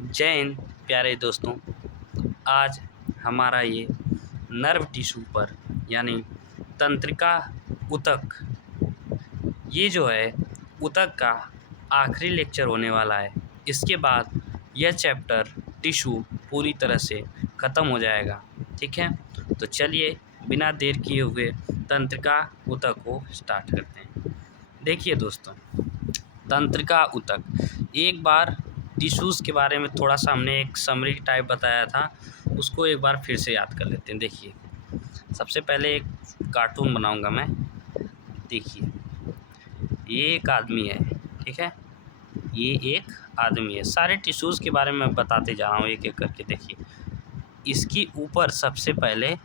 जय हिंद प्यारे दोस्तों। आज हमारा ये नर्व टिश्यू पर यानी तंत्रिका ऊतक, ये जो है ऊतक का आखिरी लेक्चर होने वाला है। इसके बाद यह चैप्टर टिश्यू पूरी तरह से ख़त्म हो जाएगा। ठीक है, तो चलिए बिना देर किए हुए तंत्रिका ऊतक को स्टार्ट करते हैं। देखिए दोस्तों, तंत्रिका ऊतक, एक बार टिश्यूज़ के बारे में थोड़ा सा हमने एक समरी टाइप बताया था, उसको एक बार फिर से याद कर लेते हैं। देखिए, सबसे पहले एक कार्टून बनाऊंगा मैं। देखिए, ये एक आदमी है, ठीक है, ये एक आदमी है। सारे टिश्यूज़ के बारे में मैं बताते जा रहा हूँ एक एक करके। देखिए, इसकी ऊपर सबसे पहले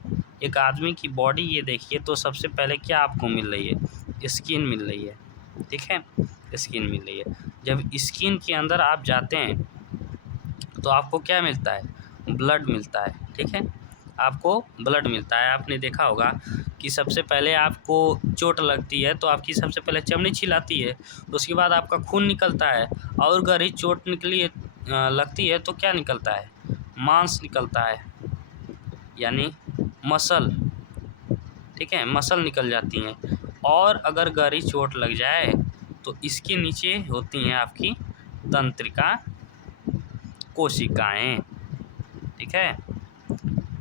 एक आदमी की बॉडी, ये देखिए, तो सबसे पहले क्या आपको मिल रही है? स्किन मिल रही है, ठीक है, स्किन मिल रही है। जब स्किन के अंदर आप जाते हैं तो आपको क्या मिलता है? ब्लड मिलता है, ठीक है, आपको ब्लड मिलता है। आपने देखा होगा कि सबसे पहले आपको चोट लगती है तो आपकी सबसे पहले चमड़ी छिलाती है, उसके बाद आपका खून निकलता है, और अगर ही चोट लगती है तो क्या निकलता है? मांस निकलता है, यानी मसल, ठीक है, मसल निकल जाती हैं। और अगर गहरी चोट लग जाए तो इसके नीचे होती हैं आपकी तंत्रिका कोशिकाएं, ठीक है।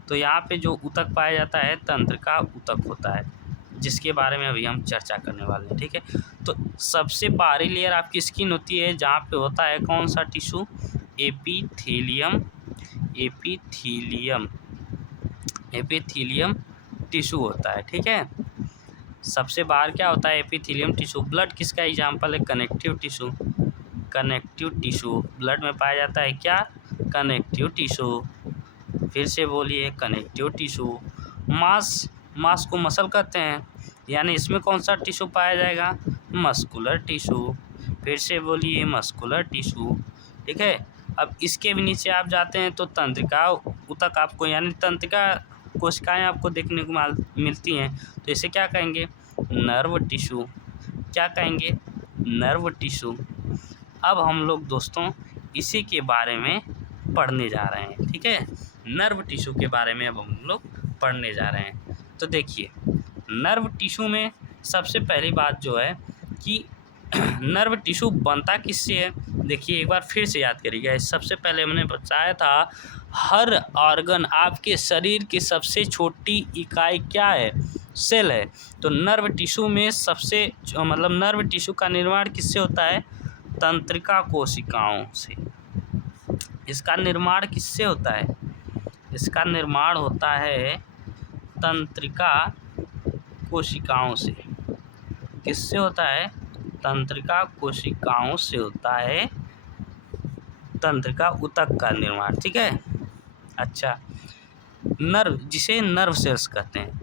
तो यहाँ पे जो ऊतक पाया जाता है तंत्रिका ऊतक होता है, जिसके बारे में अभी हम चर्चा करने वाले हैं, ठीक है। तो सबसे बाहरी लेयर आपकी स्किन होती है, जहाँ पे होता है कौन सा tissue? Epithelium. Epithelium epithelium tissue होता है, ठीक है। सबसे बाहर क्या होता है? Epithelium tissue. ब्लड किसका एग्जाम्पल है? Connective tissue. Connective tissue blood में पाया जाता है क्या? Connective tissue. फिर से बोलिए, कनेक्टिव टिश्यू। मांस को मसल कहते हैं, यानी इसमें कौन सा टिश्यू पाया जाएगा? Muscular tissue. फिर से बोलिए, मस्कुलर टिश्यू, ठीक है। अब इसके भी नीचे आप जाते हैं तो तंत्रिका ऊतक आपको, यानी तंत्रिका कोशिकाएं आपको देखने को मिलती हैं, तो इसे क्या कहेंगे? Nerve tissue. क्या कहेंगे? Nerve tissue. अब हम लोग दोस्तों इसी के बारे में पढ़ने जा रहे हैं, ठीक है। नर्व टिश्यू के बारे में अब हम लोग पढ़ने जा रहे हैं। तो देखिए, नर्व टिश्यू में सबसे पहली बात जो है कि नर्व टिश्यू बनता किससे है? देखिए, एक बार फिर से याद करिएगा। सबसे पहले हमने बताया था, हर ऑर्गन, आपके शरीर की सबसे छोटी इकाई क्या है? सेल है। तो नर्व टिश्यू में नर्व टिश्यू का निर्माण किससे होता है? तंत्रिका कोशिकाओं से। इसका निर्माण किससे होता है? इसका निर्माण होता है तंत्रिका कोशिकाओं से। किससे होता है? तंत्रिका कोशिकाओं से होता है तंत्रिका ऊतक का निर्माण, ठीक है। अच्छा, नर्व, जिसे नर्व सेल्स कहते हैं,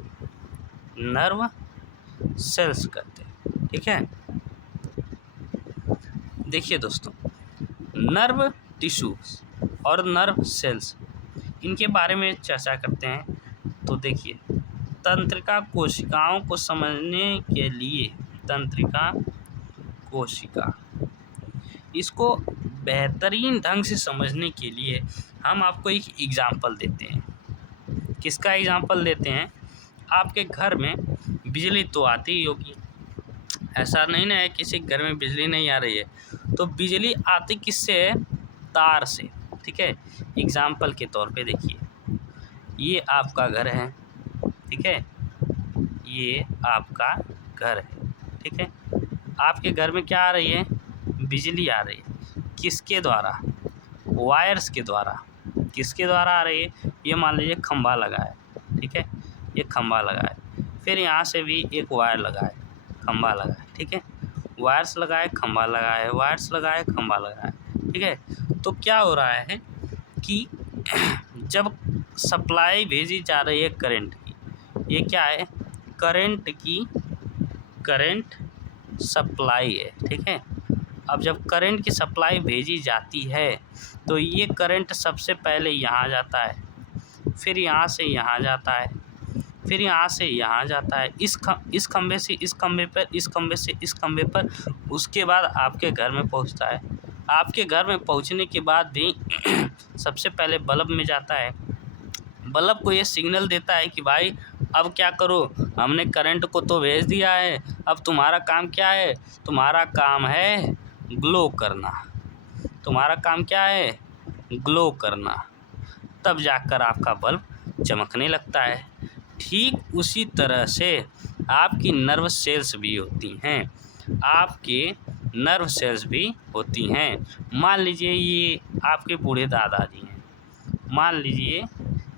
नर्व सेल्स कहते हैं, ठीक है। देखिए दोस्तों, नर्व टिश्यू और नर्व सेल्स, इनके बारे में चर्चा करते हैं। तो देखिए, तंत्रिका कोशिकाओं को समझने के लिए, तंत्रिका कोशिका, इसको बेहतरीन ढंग से समझने के लिए हम आपको एक एग्ज़ाम्पल देते हैं। किसका एग्ज़ाम्पल देते हैं? आपके घर में बिजली तो आती ही होगी, ऐसा नहीं ना है किसी घर में बिजली नहीं आ रही है। तो बिजली आती किससे है? तार से, ठीक है। एग्ज़ाम्पल के तौर पे देखिए, ये आपका घर है, ठीक है, ये आपका घर है, ठीक है। आपके घर में क्या आ रही है? बिजली आ रही है। किसके द्वारा? वायर्स के द्वारा। किसके द्वारा आ रही है? ये मान लीजिए खंभा लगा है, ठीक है, ये खंभा लगा है, फिर यहाँ से भी एक वायर लगा है, खंभा लगा है, ठीक है, वायर्स लगा है, खंभा लगा है, वायर्स लगा है, खंभा लगा है, ठीक है। तो क्या हो रहा है कि जब सप्लाई भेजी जा रही है करंट की, ये क्या है? करंट सप्लाई है, ठीक है। अब जब करंट की सप्लाई भेजी जाती है तो ये करंट सबसे पहले यहाँ जाता है, फिर यहाँ से यहाँ जाता है, फिर यहाँ से यहाँ जाता है, इस खंभे से इस खंभे पर, इस खंभे से इस खंभे पर, उसके बाद आपके घर में पहुँचता है। आपके घर में पहुंचने के बाद भी सबसे पहले बल्ब में जाता है। बल्ब को ये सिग्नल देता है कि भाई अब क्या करो, हमने करंट को तो भेज दिया है, अब तुम्हारा काम क्या है, तुम्हारा काम है ग्लो करना, तुम्हारा काम क्या है ग्लो करना। तब जाकर आपका बल्ब चमकने लगता है। ठीक उसी तरह से आपकी नर्व सेल्स भी होती हैं, आपके नर्व सेल्स भी होती हैं। मान लीजिए ये आपके बूढ़े दादाजी हैं, मान लीजिए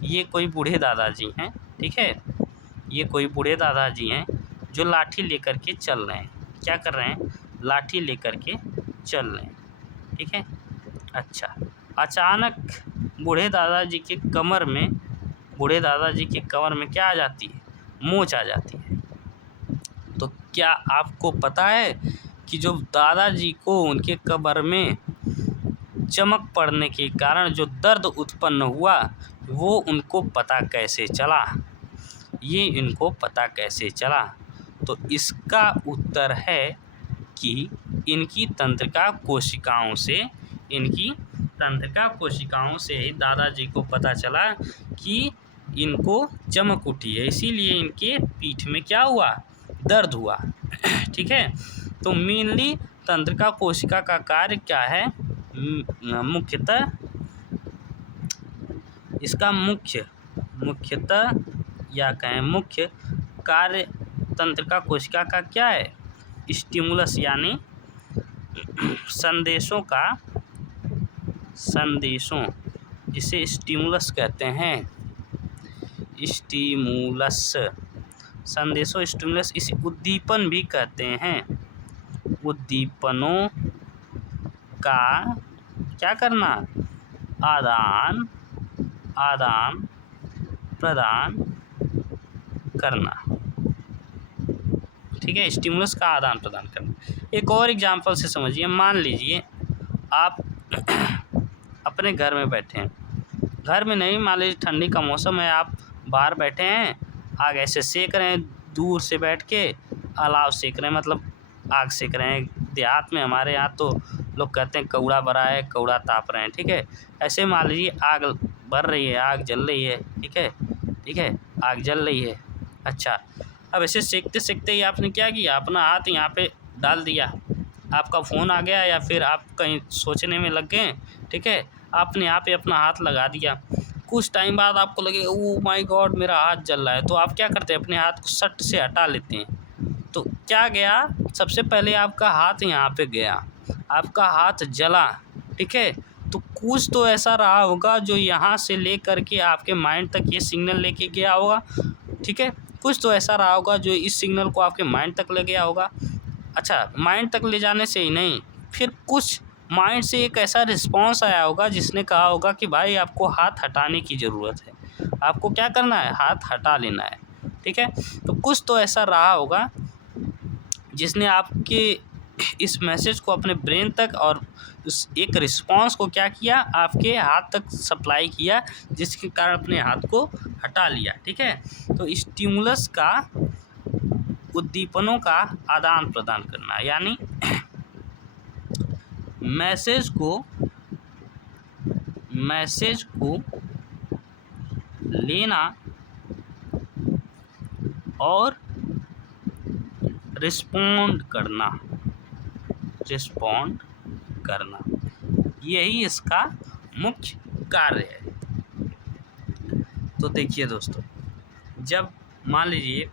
ये कोई बूढ़े दादाजी हैं, ठीक है, ये कोई बूढ़े दादाजी हैं जो लाठी लेकर के चल रहे हैं। क्या कर रहे हैं, लाठी लेकर के चल रहे हैं, ठीक है। अच्छा, अचानक बूढ़े दादाजी के कमर में क्या आ जाती है, मोच आ जाती है। तो क्या आपको पता है कि जो दादाजी को उनके कमर में चमक पड़ने के कारण जो दर्द उत्पन्न हुआ वो उनको पता कैसे चला, ये इनको पता कैसे चला? तो इसका उत्तर है कि इनकी तंत्रिका कोशिकाओं से ही दादाजी को पता चला कि इनको चमक उठी है, इसीलिए इनके पीठ में क्या हुआ, दर्द हुआ। ठीक है, तो मेनली तंत्रिका कोशिका का कार्य क्या है, मुख्यतः इसका मुख्यतः या कहें मुख्य कार्य तंत्रिका कोशिका का क्या है, स्टिमुलस यानी संदेशों जिसे स्टिमुलस कहते हैं, स्टिमुलस इसे उद्दीपन भी कहते हैं। उद्दीपनों का क्या करना, आदान प्रदान करना, ठीक है, स्टिमुलस का आदान प्रदान करना। एक और एग्जांपल से समझिए, मान लीजिए आप अपने घर में बैठे हैं, घर में नहीं, मान लीजिए ठंडी का मौसम है, आप बाहर बैठे हैं, आग ऐसे सेक रहे हैं, दूर से बैठ के अलाव सेक रहे हैं, मतलब आग सेक रहे हैं। देहात में हमारे यहाँ तो लोग कहते हैं कौड़ा बरा है, कौड़ा ताप रहे हैं, ठीक है। ऐसे मान लीजिए आग भर रही है, आग जल रही है, ठीक है, आग जल रही है। अच्छा, अब ऐसे सेकते सेकते ही आपने क्या किया, अपना हाथ यहाँ पे डाल दिया, आपका फ़ोन आ गया या फिर आप कहीं सोचने में लग गए, ठीक है, आपने यहाँ पे अपना हाथ लगा दिया। कुछ टाइम बाद आपको लगे ओ माय गॉड मेरा हाथ जल रहा है, तो आप क्या करते हैं, अपने हाथ को सट से हटा लेते हैं। तो क्या गया, सबसे पहले आपका हाथ यहाँ पे गया, आपका हाथ जला, ठीक है, तो कुछ तो ऐसा रहा होगा जो यहाँ से ले करके आपके माइंड तक ये सिग्नल लेके गया होगा, ठीक है, कुछ तो ऐसा रहा होगा जो इस सिग्नल को आपके माइंड तक ले गया होगा। अच्छा, माइंड तक ले जाने से ही नहीं, फिर कुछ माइंड से एक ऐसा रिस्पॉन्स आया होगा जिसने कहा होगा कि भाई आपको हाथ हटाने की ज़रूरत है, आपको क्या करना है, हाथ हटा लेना है, ठीक है। तो कुछ तो ऐसा रहा होगा जिसने आपके इस मैसेज को अपने ब्रेन तक और उस एक रिस्पॉन्स को क्या किया, आपके हाथ तक सप्लाई किया, जिसके कारण अपने हाथ को हटा लिया, ठीक है। तो स्टिमुलस का उद्दीपनों का आदान प्रदान करना, यानी मैसेज को लेना और रिस्पॉन्ड करना, यही इसका मुख्य कार्य है। तो देखिए दोस्तों, जब मान लीजिए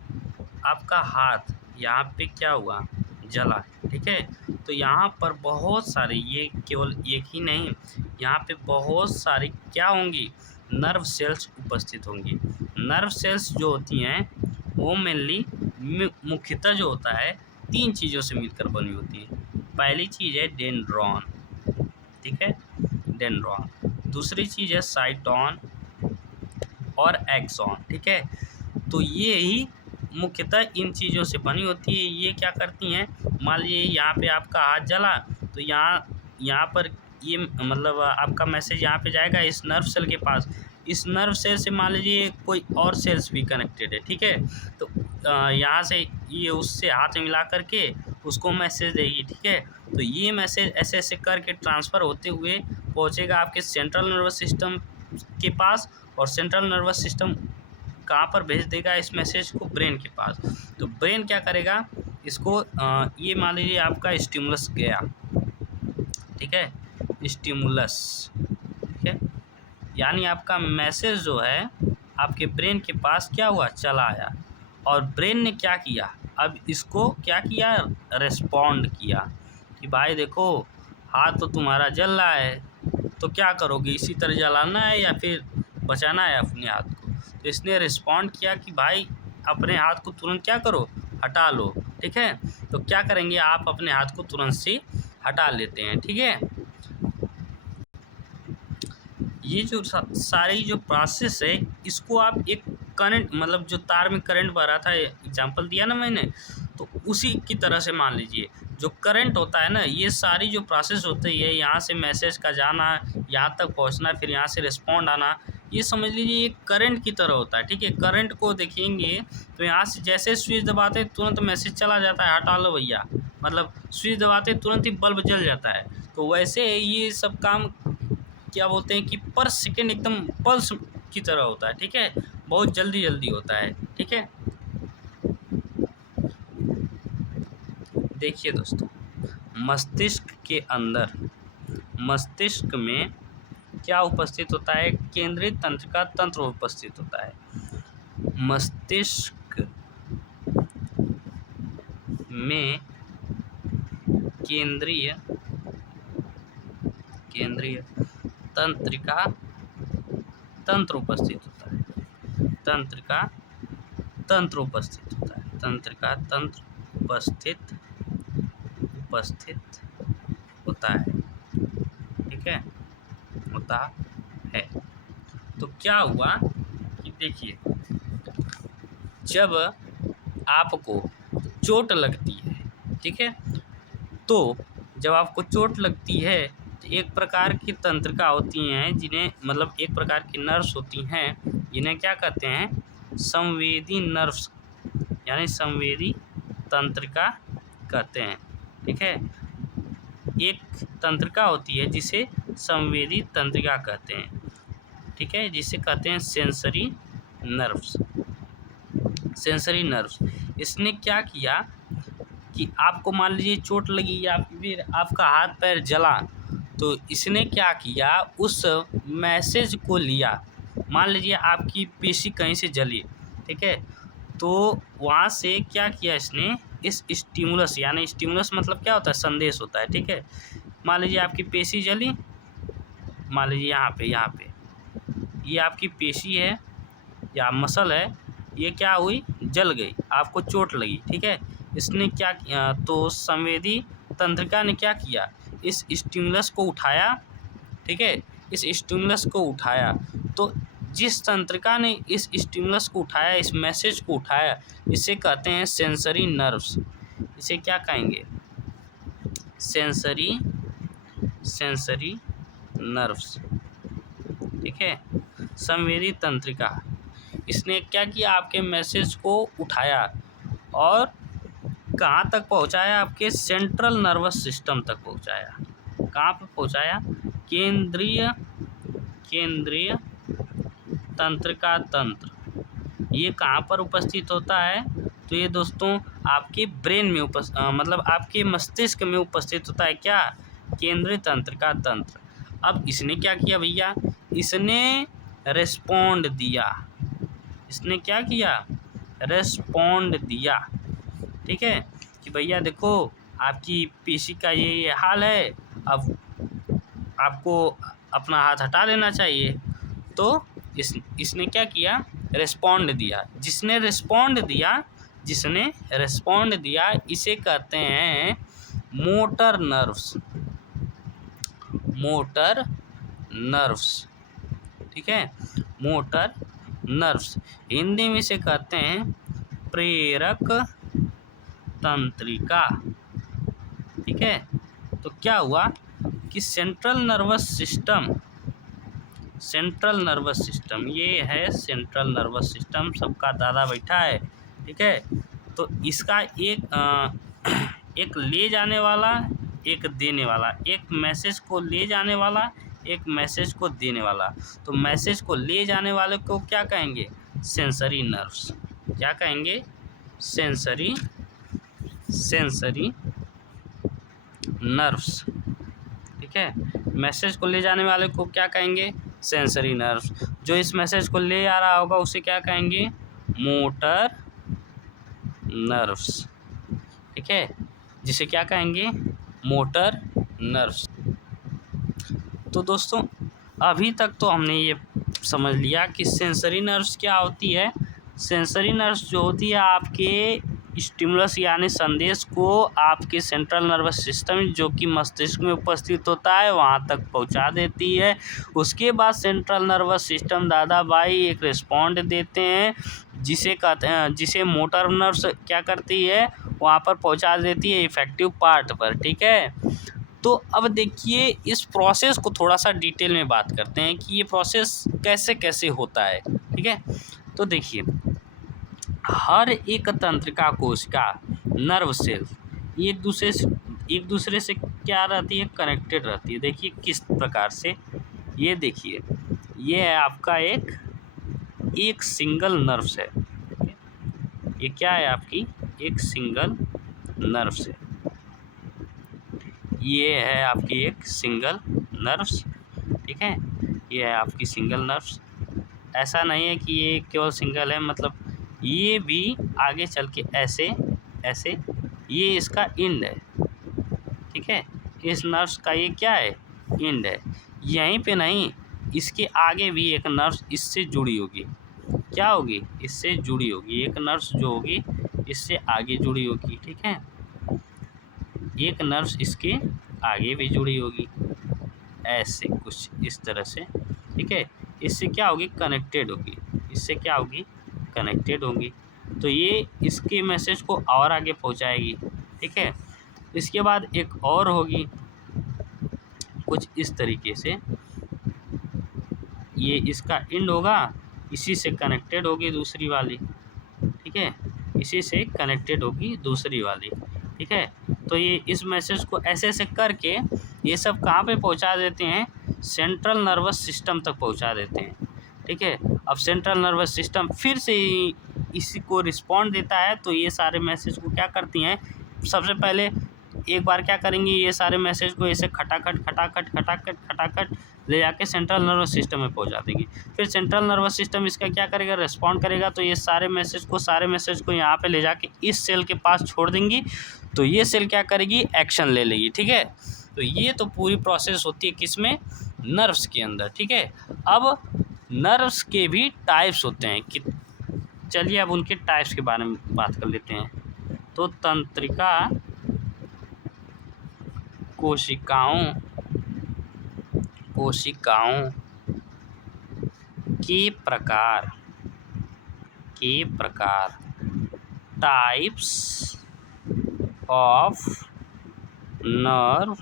आपका हाथ यहाँ पे क्या हुआ, जला, ठीक है, तो यहाँ पर बहुत सारी, ये केवल एक ही नहीं, यहाँ पे बहुत सारी क्या होंगी, नर्व सेल्स उपस्थित होंगी। नर्व सेल्स जो होती हैं वो मेनली मुख्यतः जो होता है 3 चीज़ों से मिलकर बनी होती है। पहली चीज़ है डेंड्रॉन, ठीक है, डेंड्रॉन। दूसरी चीज़ है साइटॉन और एक्सॉन, ठीक है। तो ये ही मुख्यतः इन चीज़ों से बनी होती है। ये क्या करती हैं, मान लीजिए यहाँ पे आपका हाथ जला, तो यहाँ पर ये मतलब आपका मैसेज यहाँ पे जाएगा इस नर्व सेल के पास, इस नर्व सेल से मान लीजिए कोई और सेल्स भी कनेक्टेड है, ठीक है। तो यहाँ से ये उससे हाथ मिला करके उसको मैसेज देगी, ठीक है। तो ये मैसेज ऐसे ऐसे करके ट्रांसफ़र होते हुए पहुँचेगा आपके सेंट्रल नर्वस सिस्टम के पास, और सेंट्रल नर्वस सिस्टम कहाँ पर भेज देगा इस मैसेज को? ब्रेन के पास। तो ब्रेन क्या करेगा इसको, ये मान लीजिए आपका स्टिमुलस गया, ठीक है, स्टिमुलस, ठीक है, यानी आपका मैसेज जो है आपके ब्रेन के पास क्या हुआ, चला आया, और ब्रेन ने क्या किया, अब इसको क्या किया, रिस्पॉन्ड किया कि भाई देखो हाथ तो तुम्हारा जल रहा है, तो क्या करोगे, इसी तरह जलाना है या फिर बचाना है अपने हाथ को। तो इसने रिस्पॉन्ड किया कि भाई अपने हाथ को तुरंत क्या करो, हटा लो, ठीक है। तो क्या करेंगे, आप अपने हाथ को तुरंत से हटा लेते हैं, ठीक है। ये जो सारी जो प्रोसेस है इसको आप एक करंट, मतलब जो तार में करंट बह रहा था, एग्जांपल दिया ना मैंने, तो उसी की तरह से मान लीजिए जो करंट होता है ना, ये सारी जो प्रोसेस होती है, यहाँ से मैसेज का जाना, यहाँ तक पहुँचना, फिर यहाँ से रिस्पॉन्ड आना, ये समझ लीजिए एक करंट की तरह होता है, ठीक है। करंट को देखेंगे तो यहाँ से जैसे स्विच दबाते तुरंत मैसेज चला जाता है, हटा लो भैया, मतलब स्विच दबाते तुरंत ही बल्ब जल जाता है। तो वैसे ये सब काम क्या बोलते हैं कि पर सेकेंड एकदम पल्स की तरह होता है, ठीक है, बहुत जल्दी जल्दी होता है, ठीक है। देखिए दोस्तों, मस्तिष्क के अंदर, मस्तिष्क में क्या उपस्थित होता है, केंद्रीय तंत्रिका तंत्र उपस्थित होता है। मस्तिष्क में केंद्रीय तंत्रिका तंत्र उपस्थित होता है, तंत्रिका तंत्र उपस्थित होता है, तंत्रिका तंत्र उपस्थित होता है, ठीक है, होता है। तो क्या हुआ कि देखिए, जब आपको चोट लगती है, ठीक है, तो जब आपको चोट लगती है तो एक प्रकार की तंत्रिका होती हैं जिन्हें, मतलब एक प्रकार की नर्व्स होती हैं जिन्हें क्या कहते हैं, संवेदी नर्व्स, यानी संवेदी तंत्रिका कहते हैं, ठीक है। एक तंत्रिका होती है जिसे संवेदी तंत्रिका कहते हैं, ठीक है, जिसे कहते हैं सेंसरी नर्व्स, सेंसरी नर्व्स। इसने क्या किया कि आपको मान लीजिए चोट लगी या फिर आपका हाथ पैर जला, तो इसने क्या किया, उस मैसेज को लिया, मान लीजिए आपकी पेशी कहीं से जली, ठीक है, तो वहाँ से क्या किया इसने, इस स्टिमुलस, यानी स्टिमुलस मतलब क्या होता है, संदेश होता है, ठीक है। मान लीजिए आपकी पेशी जली, मान लीजिए यहाँ पे ये आपकी पेशी है या मसल है, ये क्या हुई, जल गई, आपको चोट लगी, ठीक है। इसने क्या किया, तो संवेदी तंत्रिका ने क्या किया, इस स्टिमुलस को उठाया, ठीक है, इस स्टिमुलस को उठाया, तो जिस तंत्रिका ने इस स्टिमुलस को उठाया, इस मैसेज को उठाया, इसे कहते हैं सेंसरी नर्व्स। इसे क्या कहेंगे, सेंसरी नर्व्स, ठीक है, संवेदी तंत्रिका। इसने क्या किया, आपके मैसेज को उठाया और कहाँ तक पहुँचाया, आपके सेंट्रल नर्वस सिस्टम तक पहुँचाया। कहाँ पर पहुँचाया, केंद्रीय तंत्रिका तंत्र। ये कहाँ पर उपस्थित होता है, तो ये दोस्तों आपके ब्रेन में मतलब आपके मस्तिष्क में उपस्थित होता है, क्या, केंद्रीय तंत्रिका तंत्र। अब इसने क्या किया भैया, इसने रिस्पॉन्ड दिया, इसने क्या किया, रिस्पॉन्ड दिया, ठीक है, कि भैया देखो आपकी पेशी का ये हाल है, अब आपको अपना हाथ हटा लेना चाहिए। तो इसने क्या किया, रिस्पॉन्ड दिया। जिसने रिस्पॉन्ड दिया इसे कहते हैं मोटर नर्व्स, ठीक है, मोटर नर्व्स। हिंदी में इसे कहते हैं प्रेरक तंत्रिका, ठीक है। तो क्या हुआ कि सेंट्रल नर्वस सिस्टम, ये है सेंट्रल नर्वस सिस्टम, सबका दादा बैठा है, ठीक है। तो इसका एक ले जाने वाला, एक देने वाला, एक मैसेज को ले जाने वाला, एक मैसेज को देने वाला। तो मैसेज को ले जाने वाले को क्या कहेंगे? Sensory nerves. क्या कहेंगे? Sensory nerves. ठीक है। मैसेज को ले जाने वाले को क्या कहेंगे? Sensory nerves. जो इस मैसेज को ले आ रहा होगा उसे क्या कहेंगे? Motor nerves. ठीक है, जिसे क्या कहेंगे? Motor nerves. तो दोस्तों अभी तक तो हमने ये समझ लिया कि सेंसरी नर्व्स क्या होती है। सेंसरी नर्व्स जो होती है आपके स्टिमुलस यानी संदेश को आपके सेंट्रल नर्वस सिस्टम जो कि मस्तिष्क में उपस्थित होता है वहाँ तक पहुँचा देती है। उसके बाद सेंट्रल नर्वस सिस्टम दादा भाई एक रिस्पॉन्ड देते हैं जिसे मोटर नर्व्स क्या करती है? वहाँ पर पहुँचा देती है इफेक्टिव पार्ट पर। ठीक है। तो अब देखिए इस प्रोसेस को थोड़ा सा डिटेल में बात करते हैं कि ये प्रोसेस कैसे कैसे होता है। ठीक है। तो देखिए हर एक तंत्रिका कोशिका नर्व सेल एक दूसरे से क्या रहती है? कनेक्टेड रहती है। देखिए किस प्रकार से, ये देखिए ये है आपका एक सिंगल नर्व्स है। ये क्या है? आपकी एक सिंगल नर्व्स है। ये है आपकी एक सिंगल नर्व्स। ठीक है, ये है आपकी सिंगल नर्व्स। ऐसा नहीं है कि ये केवल सिंगल है, मतलब ये भी आगे चल के ऐसे ऐसे ये इसका एंड है। ठीक है, इस नर्व्स का ये क्या है? एंड है। यहीं पे नहीं, इसके आगे भी एक नर्व्स इससे जुड़ी होगी। क्या होगी? इससे जुड़ी होगी। एक नर्व्स जो होगी इससे आगे जुड़ी होगी। ठीक है, एक नर्व्स इसके आगे भी जुड़ी होगी, ऐसे कुछ इस तरह से। ठीक है, इससे क्या होगी? कनेक्टेड होगी। इससे क्या होगी? कनेक्टेड होगी। तो ये इसके मैसेज को और आगे पहुंचाएगी। ठीक है, इसके बाद एक और होगी कुछ इस तरीके से। ये इसका एंड होगा, इसी से कनेक्टेड होगी दूसरी वाली। ठीक है, इसी से कनेक्टेड होगी दूसरी वाली। ठीक है, तो ये इस मैसेज को ऐसे ऐसे करके ये सब कहाँ पे पहुँचा देते हैं? सेंट्रल नर्वस सिस्टम तक पहुँचा देते हैं। ठीक है, अब सेंट्रल नर्वस सिस्टम फिर से इसी को रिस्पॉन्ड देता है। तो ये सारे मैसेज को क्या करती हैं? सबसे पहले एक बार क्या करेंगी? ये सारे मैसेज को ऐसे खटाखट ले जाके सेंट्रल नर्वस सिस्टम में पहुंचा देंगी। फिर सेंट्रल नर्वस सिस्टम इसका क्या करेगा? रिस्पॉन्ड करेगा। तो ये सारे मैसेज को यहाँ पे ले जाके इस सेल के पास छोड़ देंगी। तो ये सेल क्या करेगी? एक्शन ले लेगी। ठीक है, तो ये तो पूरी प्रोसेस होती है किसमें? नर्व्स के अंदर। ठीक है, अब नर्व्स के भी टाइप्स होते हैं कि चलिए अब उनके टाइप्स के बारे में बात कर लेते हैं। तो तंत्रिका कोशिकाओं के प्रकार टाइप्स ऑफ नर्व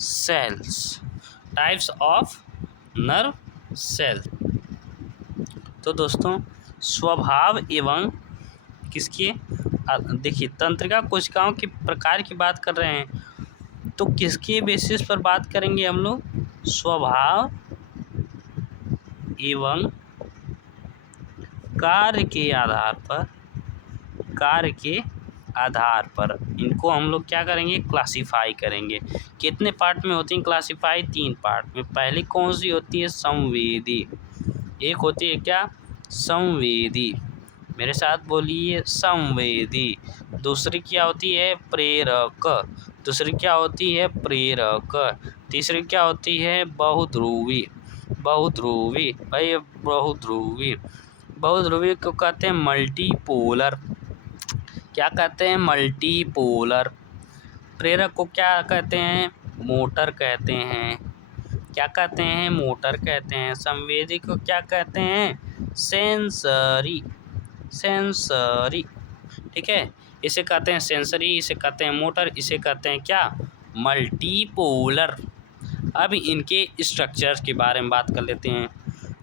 सेल्स। तो दोस्तों स्वभाव एवं किसके, देखिए तंत्रिका कोशिकाओं के प्रकार की बात कर रहे हैं तो किसके बेसिस पर बात करेंगे हम लोग? स्वभाव एवं कार्य के आधार पर इनको हम लोग क्या करेंगे? क्लासिफाई करेंगे। कितने पार्ट में होती हैं क्लासिफाई? 3 पार्ट में। पहली कौन सी होती है? संवेदी। एक होती है क्या? संवेदी। मेरे साथ बोलिए, संवेदी। दूसरी क्या होती है? प्रेरक। दूसरी क्या होती है? प्रेरक। तीसरी क्या होती है? बहुध्रुवी भाई, बहुध्रुवी को कहते हैं मल्टीपोलर। क्या कहते हैं? मल्टीपोलर। प्रेरक को क्या कहते हैं? मोटर कहते हैं। क्या कहते हैं? मोटर कहते हैं। संवेदी को क्या कहते हैं? सेंसरी। ठीक है, इसे कहते हैं सेंसरी, इसे कहते हैं मोटर, इसे कहते हैं क्या? मल्टीपोलर। अब इनके स्ट्रक्चर के बारे में बात कर लेते हैं।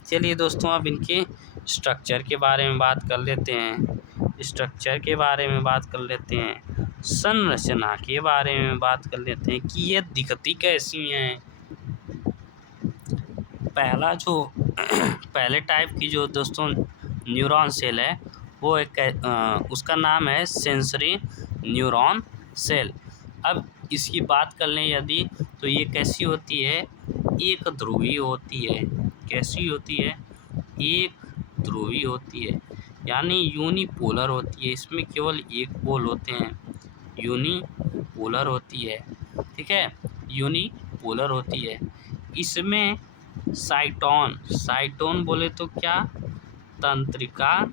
चलिए दोस्तों अब इनके स्ट्रक्चर के बारे में बात कर लेते हैं। स्ट्रक्चर के बारे में बात कर लेते हैं, संरचना के बारे में बात कर लेते हैं कि ये दिखती कैसी हैं। पहला जो पहले टाइप की जो दोस्तों न्यूरॉन सेल है वो उसका नाम है सेंसरी न्यूरॉन सेल। अब इसकी बात कर लें यदि, तो ये कैसी होती है, एक ध्रुवीय होती है। कैसी होती है, एक ध्रुवीय होती है, यानी यूनिपोलर होती है। इसमें केवल एक पोल होते हैं, यूनिपोलर होती है, ठीक है, यूनिपोलर होती है। इसमें साइटोन बोले तो क्या, तंत्रिका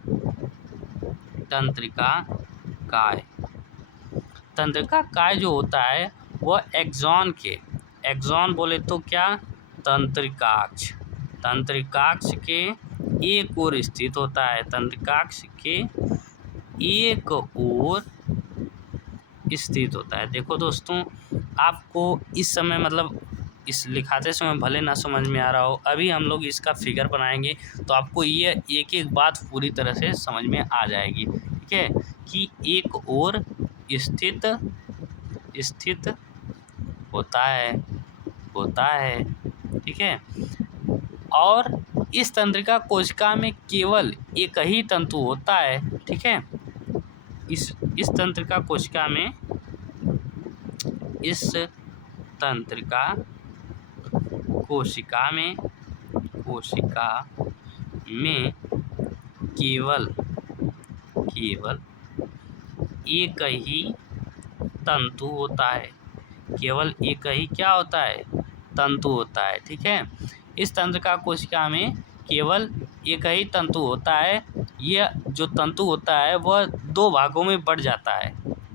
काय जो होता है वह एक्सॉन बोले तो क्या, तंत्रिकाक्ष के एक ओर स्थित होता है, तंत्रिकाक्ष के एक ओर स्थित होता है। देखो दोस्तों, आपको इस समय मतलब इस लिखाते समय भले ना समझ में आ रहा हो, अभी हम लोग इसका फिगर बनाएंगे तो आपको ये एक एक बात पूरी तरह से समझ में आ जाएगी, ठीक है, कि एक ओर स्थित होता है, ठीक है। और इस तंत्रिका कोशिका में केवल एक ही तंतु होता है, ठीक है। इस तंत्रिका कोशिका में केवल एक ही तंतु होता है, केवल एक ही क्या होता है, तंतु होता है, ठीक है। इस तंत्रिका कोशिका में केवल एक ही तंतु होता है। यह जो तंतु होता है वह दो भागों में बढ़ जाता है,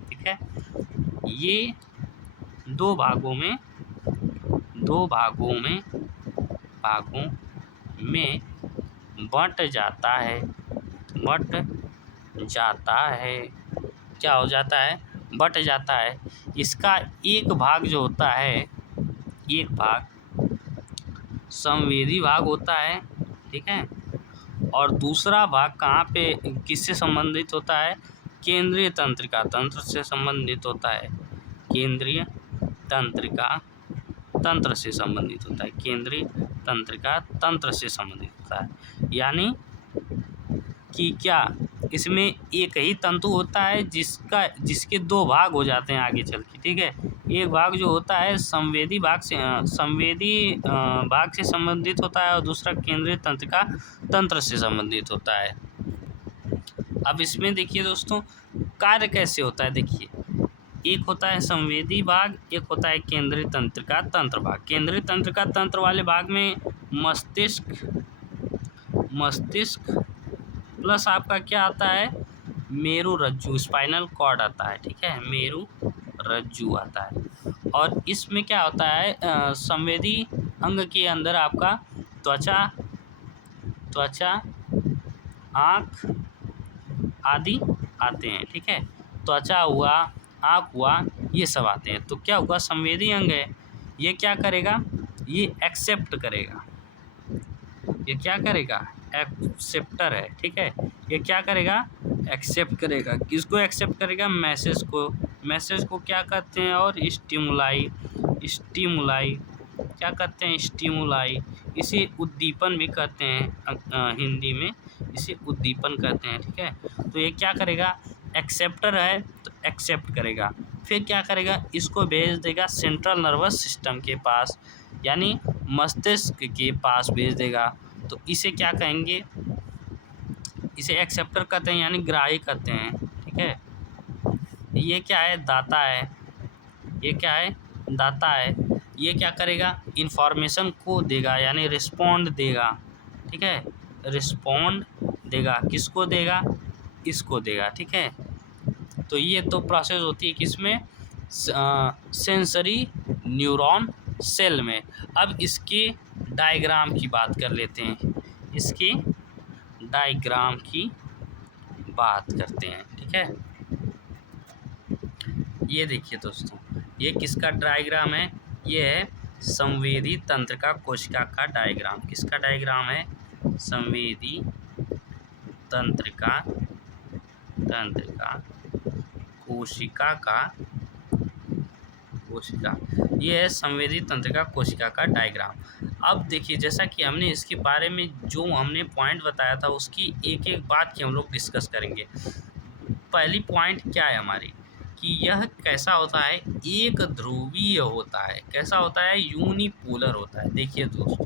ठीक है। ये दो भागों में बंट जाता है, क्या हो जाता है, बंट जाता है। इसका एक भाग जो होता है, एक भाग संवेदी भाग होता है, ठीक है, और दूसरा भाग कहाँ पे किससे संबंधित होता है, केंद्रीय तंत्रिका तंत्र से संबंधित होता है, केंद्रीय तंत्रिका तंत्र से संबंधित होता है, केंद्रीय तंत्रिका तंत्र से संबंधित होता है। यानी कि क्या, इसमें एक ही तंतु होता है जिसके दो भाग हो जाते हैं आगे चल के, ठीक है। एक भाग जो होता है संवेदी भाग से संबंधित होता है और दूसरा केंद्रीय तंत्रिका तंत्र से संबंधित होता है। अब इसमें देखिए दोस्तों कार्य कैसे होता है, देखिए एक होता है संवेदी भाग, एक होता है केंद्रीय तंत्रिका तंत्र भाग। केंद्रीय तंत्रिका तंत्र वाले भाग में मस्तिष्क प्लस आपका क्या आता है, मेरुरज्जु, स्पाइनल कॉर्ड आता है, ठीक है, मेरुरज्जु आता है। और इसमें क्या होता है, संवेदी अंग के अंदर आपका त्वचा, आँख आदि आते हैं, ठीक है। त्वचा हुआ, आँख हुआ, ये सब आते हैं। तो क्या हुआ, संवेदी अंग है, ये क्या करेगा, ये एक्सेप्ट करेगा, ये क्या करेगा, एक्सेप्टर है, ठीक है। ये क्या करेगा, एक्सेप्ट करेगा, किसको एक्सेप्ट करेगा, मैसेज को क्या कहते हैं, और स्टिमुलाई क्या कहते हैं, स्टिमुलाई, इसे उद्दीपन भी कहते हैं, हिंदी में इसे उद्दीपन कहते हैं, ठीक है। तो ये क्या करेगा, एक्सेप्टर है तो एक्सेप्ट करेगा, फिर क्या करेगा, इसको भेज देगा सेंट्रल नर्वस सिस्टम के पास, यानी मस्तिष्क के पास भेज देगा। तो इसे क्या कहेंगे, इसे एक्सेप्टर कहते हैं, यानी ग्राही कहते हैं, ठीक है। ये क्या है, दाता है, ये क्या है, दाता है। ये क्या करेगा, इन्फॉर्मेशन को देगा, यानी रिस्पॉन्ड देगा, ठीक है, रिस्पॉन्ड देगा, किसको देगा, इसको देगा, ठीक है। तो ये तो प्रोसेस होती है किसमें, सेंसरी न्यूरॉन सेल में। अब इसके डायग्राम की बात कर लेते हैं, इसके डायग्राम की बात करते हैं, ठीक है। ये देखिए दोस्तों, ये किसका डायग्राम है, ये है संवेदी तंत्रिका कोशिका का डायग्राम। किसका डायग्राम है, संवेदी तंत्रिका तंत्रिका कोशिका का कोशिका, ये है संवेदी तंत्रिका कोशिका का डायग्राम। अब देखिए, जैसा कि हमने इसके बारे में जो हमने पॉइंट बताया था उसकी एक एक बात की हम लोग डिस्कस करेंगे। पहली पॉइंट क्या है हमारी कि यह कैसा होता है, एक ध्रुवीय होता है। कैसा होता है, यूनिपोलर होता है। देखिए दोस्तों,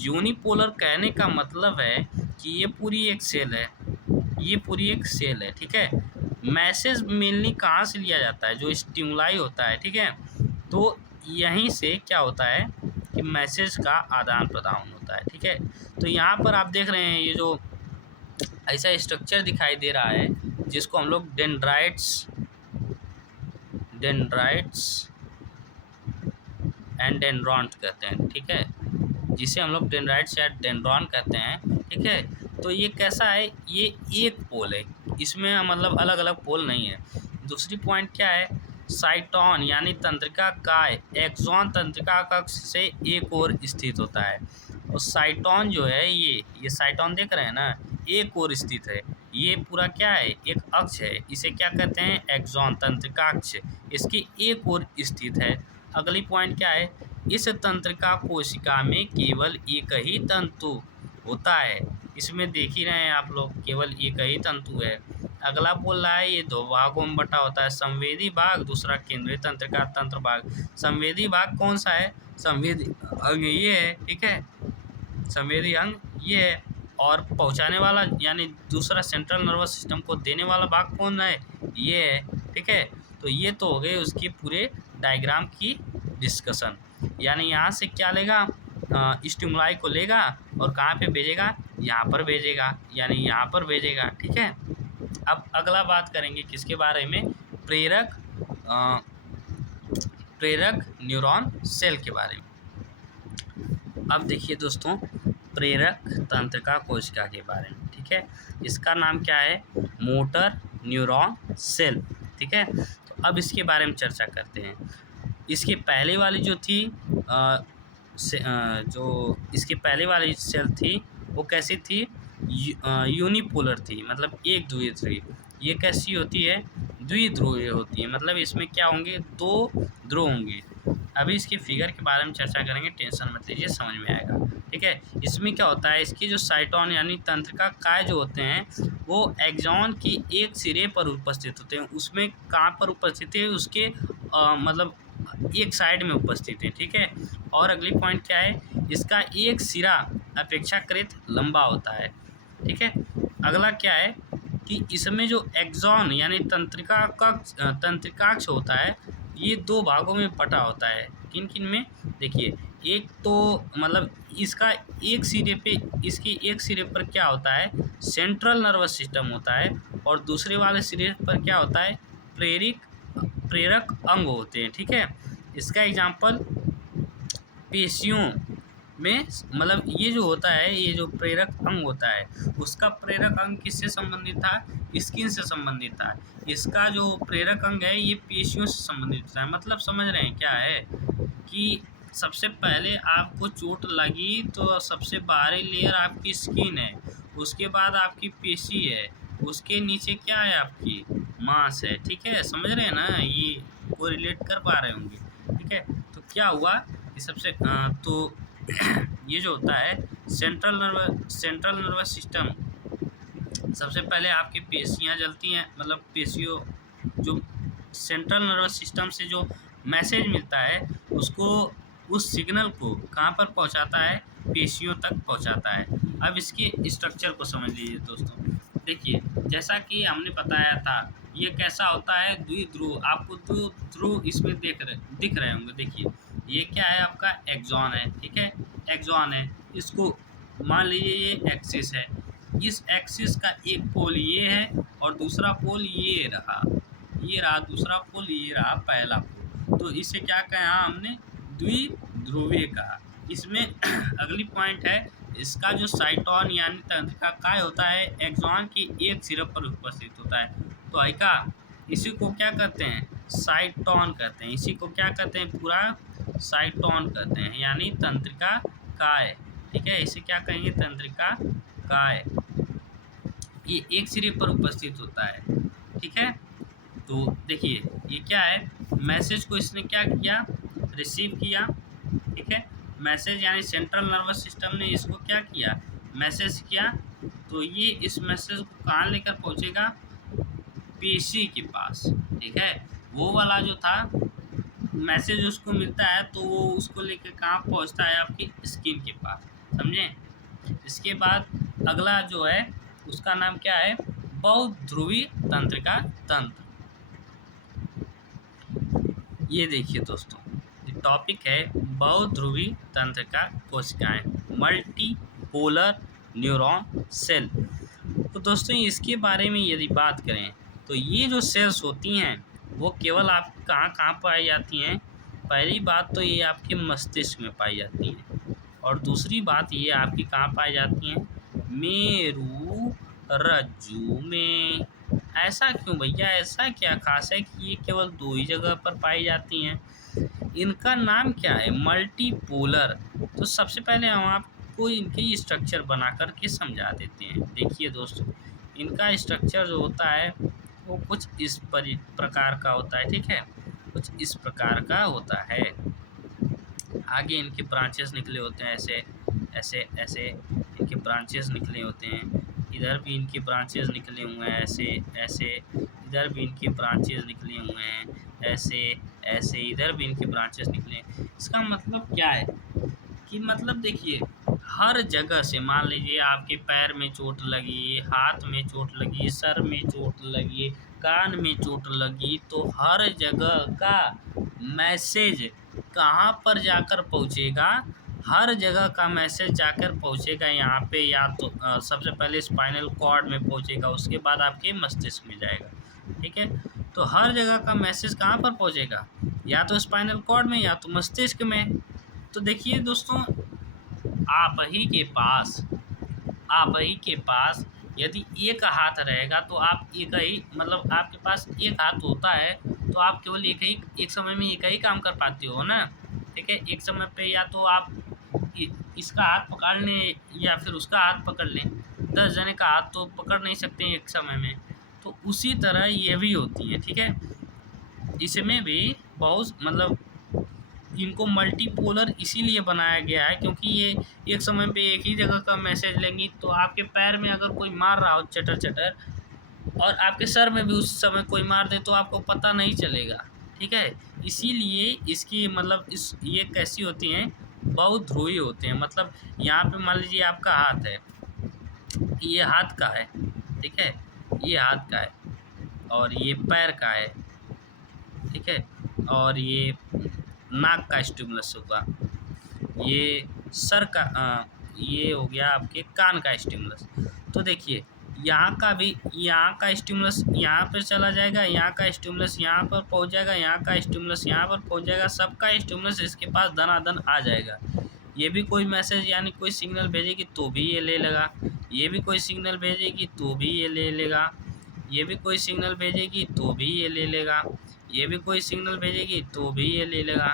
यूनिपोलर कहने का मतलब है कि ये पूरी एक सेल है, ये पूरी एक सेल है, ठीक है। मैसेज मेनली कहाँ से लिया जाता है, जो स्टिमुलाई होता है, ठीक है, तो यहीं से क्या होता है कि मैसेज का आदान प्रदान होता है, ठीक है। तो यहाँ पर आप देख रहे हैं ये जो ऐसा स्ट्रक्चर दिखाई दे रहा है जिसको हम लोग डेंड्राइट्स एंड डेंड्रॉन कहते हैं, ठीक है, जिसे हम लोग डेंड्राइट्स या डेंड्रॉन कहते हैं, ठीक है। तो ये कैसा है, ये एक पोल है, इसमें मतलब अलग अलग पोल नहीं है। दूसरी पॉइंट क्या है, साइटोन यानी तंत्रिका काय एक्सॉन तंत्रिका कक्ष से एक ओर स्थित होता है। और साइटोन जो है, ये साइटोन देख रहे हैं ना, एक ओर स्थित है। ये पूरा क्या है, एक अक्ष है, इसे क्या कहते हैं, एक्सॉन तंत्रिका अक्ष, इसकी एक ओर स्थित है। अगली पॉइंट क्या है, इस तंत्रिका कोशिका में केवल एक ही तंतु होता है। इसमें देख ही रहे हैं आप लोग, केवल एक ही तंतु है। अगला बोल रहा है ये दो भागों में बटा होता है, संवेदी भाग, दूसरा केंद्रीय तंत्रिका तंत्र भाग। संवेदी भाग कौन सा है, संवेदी अंग ये है, ठीक है, संवेदी अंग ये है। और पहुंचाने वाला यानी दूसरा सेंट्रल नर्वस सिस्टम को देने वाला भाग कौन है, ये है, ठीक है। तो ये तो हो गए उसके पूरे डायग्राम की डिस्कशन। यानी यहाँ से क्या लेगा, स्टिमुलाई को लेगा और कहाँ पे भेजेगा, यहाँ पर भेजेगा, यानी यहाँ पर भेजेगा, ठीक है। अब अगला बात करेंगे किसके बारे में, प्रेरक न्यूरॉन सेल के बारे में। अब देखिए दोस्तों, प्रेरक तंत्रिका कोशिका के बारे में, ठीक है, इसका नाम क्या है, मोटर न्यूरॉन सेल, ठीक है। तो अब इसके बारे में चर्चा करते हैं। इसके पहले वाली जो थी जो इसके पहले वाली सेल थी वो कैसी थी, यूनिपोलर थी, मतलब एक ध्रुवीय थी। ये कैसी होती है, द्विध्रुवीय होती है, मतलब इसमें क्या होंगे, दो ध्रुव होंगे। अभी इसके फिगर के बारे में चर्चा करेंगे, टेंशन मत लीजिए, समझ में आएगा, ठीक है। इसमें क्या होता है, इसकी जो साइटोन यानी तंत्रिका काय जो होते हैं वो एक्सॉन की एक सिरे पर उपस्थित होते हैं। उसमें कहाँ पर उपस्थित है, उसके मतलब एक साइड में उपस्थित है, ठीक है। और अगली पॉइंट क्या है, इसका एक सिरा अपेक्षाकृत लंबा होता है, ठीक है। अगला क्या है कि इसमें जो एक्सॉन यानी तंत्रिकाक्ष होता है ये दो भागों में बटा होता है। किन किन में, देखिए, एक तो मतलब इसका एक सिरे पे, इसके एक सिरे पर क्या होता है, सेंट्रल नर्वस सिस्टम होता है, और दूसरे वाले सिरे पर क्या होता है, प्रेरक अंग होते हैं, ठीक है। इसका एग्जाम्पल पेशियों में, मतलब ये जो होता है, ये जो प्रेरक अंग होता है उसका प्रेरक अंग किससे संबंधित था, स्किन से संबंधित था। इसका जो प्रेरक अंग है ये पेशियों से संबंधित है। मतलब समझ रहे हैं क्या है कि सबसे पहले आपको चोट लगी तो सबसे बाहरी लेयर आपकी स्किन है, उसके बाद आपकी पेशी है, उसके नीचे क्या है, आपकी मांस है, ठीक है। समझ रहे हैं ना, ये को रिलेट कर पा रहे होंगे, ठीक है। तो क्या हुआ कि सबसे तो ये जो होता है सेंट्रल नर्वस सिस्टम, सबसे पहले आपकी पेशियां जलती हैं, मतलब पेशियों जो सेंट्रल नर्वस सिस्टम से जो मैसेज मिलता है उसको, उस सिग्नल को कहाँ पर पहुँचाता है, पेशियों तक पहुँचाता है। अब इसके स्ट्रक्चर को समझ लीजिए दोस्तों। देखिए, जैसा कि हमने बताया था ये कैसा होता है, द्विध्रुव। आपको दो ध्रुव इसमें दिख रहे होंगे। देखिए, ये क्या है, आपका एक्सॉन है, ठीक है, एक्सॉन है। इसको मान लीजिए ये एक्सिस है, इस एक्सिस का एक पोल ये है और दूसरा पोल ये रहा, दूसरा पोल, ये रहा पहला पोल। तो इसे क्या कहा हमने, द्विध्रुवीय कहा। इसमें अगली पॉइंट है, इसका जो साइटोन यानी तंत्रिका काय होता है एक्सॉन की एक सिरे पर उपस्थित होता है। तो ऐका इसी को क्या कहते हैं, साइटोन कहते हैं। इसी को क्या कहते हैं, पूरा साइटोन कहते हैं, यानी तंत्रिका काय, ठीक है। इसे क्या कहेंगे, तंत्रिका काय, ये एक सिरे पर उपस्थित होता है, ठीक है। तो देखिए ये क्या है, मैसेज को इसने क्या किया, रिसीव किया, ठीक है। मैसेज यानी सेंट्रल नर्वस सिस्टम ने इसको क्या किया, मैसेज किया। तो ये इस मैसेज को कहाँ लेकर पहुँचेगा, पेशी के पास, ठीक है। वो वाला जो था मैसेज उसको मिलता है तो वो उसको लेकर कहाँ पहुँचता है, आपकी स्किन के पास, समझे। इसके बाद अगला जो है उसका नाम क्या है, बहुध्रुवी तंत्रिका तंत्र। ये देखिए दोस्तों, ये टॉपिक है बहुध्रुवी तंत्रिका कोशिकाएं, मल्टीपोलर न्यूरॉन सेल। तो दोस्तों इसके बारे में यदि बात करें तो ये जो सेल्स होती हैं वो केवल आप कहाँ कहाँ पाई जाती हैं। पहली बात तो ये आपके मस्तिष्क में पाई जाती हैं, और दूसरी बात ये आपकी कहाँ पाई जाती हैं, मेरू रज्जू में। ऐसा क्यों भैया, ऐसा क्या खास है कि ये केवल 2 ही जगह पर पाई जाती हैं। इनका नाम क्या है, मल्टीपोलर। तो सबसे पहले हम आपको इनकी स्ट्रक्चर बना कर के समझा देते हैं। देखिए दोस्तों, इनका स्ट्रक्चर जो होता है वो कुछ इस प्रकार का होता है, ठीक है, कुछ इस प्रकार का होता है। आगे इनके ब्रांचेस निकले होते हैं, ऐसे ऐसे ऐसे इनके ब्रांचेस निकले होते हैं। इधर भी इनके ब्रांचेस निकले हुए हैं, ऐसे ऐसे। इधर भी इनके ब्रांचेस निकले हुए हैं, ऐसे ऐसे। इधर भी इनके ब्रांचेस निकले हैं। इसका मतलब क्या है कि मतलब देखिए, हर जगह से, मान लीजिए आपके पैर में चोट लगी, हाथ में चोट लगी, सर में चोट लगी, कान में चोट लगी, तो हर जगह का मैसेज कहाँ पर जाकर पहुँचेगा, हर जगह का मैसेज जाकर पहुँचेगा यहाँ पे। या तो सबसे पहले स्पाइनल कॉर्ड में पहुँचेगा, उसके बाद आपके मस्तिष्क में जाएगा, ठीक है। तो हर जगह का मैसेज कहाँ पर पहुँचेगा, या तो स्पाइनल कॉर्ड में या तो मस्तिष्क में। तो देखिए दोस्तों, आप ही के पास यदि एक हाथ रहेगा तो आप एक ही, मतलब आपके पास एक हाथ होता है तो आप केवल एक समय में एक ही काम कर पाते हो ना, ठीक है। एक समय पे या तो आप इसका हाथ पकड़ लें या फिर उसका हाथ पकड़ लें। 10 जने का हाथ तो पकड़ नहीं सकते हैं एक समय में। तो उसी तरह ये भी होती है, ठीक है। इसमें भी बहुत मतलब इनको मल्टीपोलर इसीलिए बनाया गया है क्योंकि ये एक समय पे एक ही जगह का मैसेज लेंगी। तो आपके पैर में अगर कोई मार रहा हो चटर चटर, और आपके सर में भी उस समय कोई मार दे, तो आपको पता नहीं चलेगा, ठीक है। इसीलिए इसकी मतलब ये कैसी होती हैं, बहुध्रुवी होते हैं। मतलब यहाँ पे मान लीजिए आपका हाथ है, ये हाथ का है, ठीक है, ये हाथ का है, और ये पैर का है, ठीक है, और ये नाक का स्टिमुलस होगा, ये सर का ये हो गया आपके कान का स्टिमुलस। तो देखिए यहाँ का भी, यहाँ का स्टिमुलस यहाँ पर चला जाएगा, यहाँ का स्टिमुलस यहाँ पर पहुँच जाएगा, यहाँ का स्टिमुलस यहाँ पर पहुँच जाएगा, सबका स्टिमुलस इसके पास दनादन आ जाएगा। ये भी कोई मैसेज यानी कोई सिग्नल भेजेगी तो भी ये ले लेगा, ये भी कोई सिग्नल भेजेगी तो भी ये ले लेगा, ये भी कोई सिग्नल भेजेगी तो भी ये ले लेगा, ये भी कोई सिग्नल भेजेगी तो भी ये ले लेगा,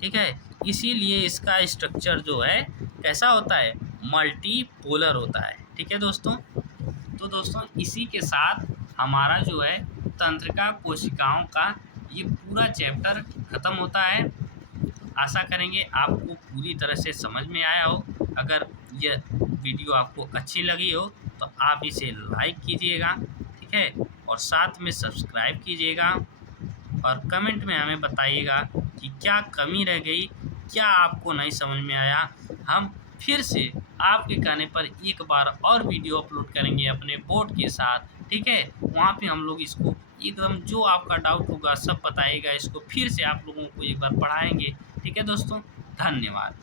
ठीक है। इसीलिए इसका स्ट्रक्चर जो है कैसा होता है, मल्टीपोलर होता है, ठीक है दोस्तों। तो दोस्तों इसी के साथ हमारा जो है तंत्रिका कोशिकाओं का ये पूरा चैप्टर ख़त्म होता है। आशा करेंगे आपको पूरी तरह से समझ में आया हो। अगर यह वीडियो आपको अच्छी लगी हो तो आप इसे लाइक कीजिएगा, ठीक है, और साथ में सब्सक्राइब कीजिएगा, और कमेंट में हमें बताइएगा कि क्या कमी रह गई, क्या आपको नहीं समझ में आया। हम फिर से आपके कहने पर एक बार और वीडियो अपलोड करेंगे अपने बोर्ड के साथ, ठीक है। वहाँ पे हम लोग इसको एकदम जो आपका डाउट होगा सब बताइएगा, इसको फिर से आप लोगों को एक बार पढ़ाएंगे, ठीक है दोस्तों। धन्यवाद।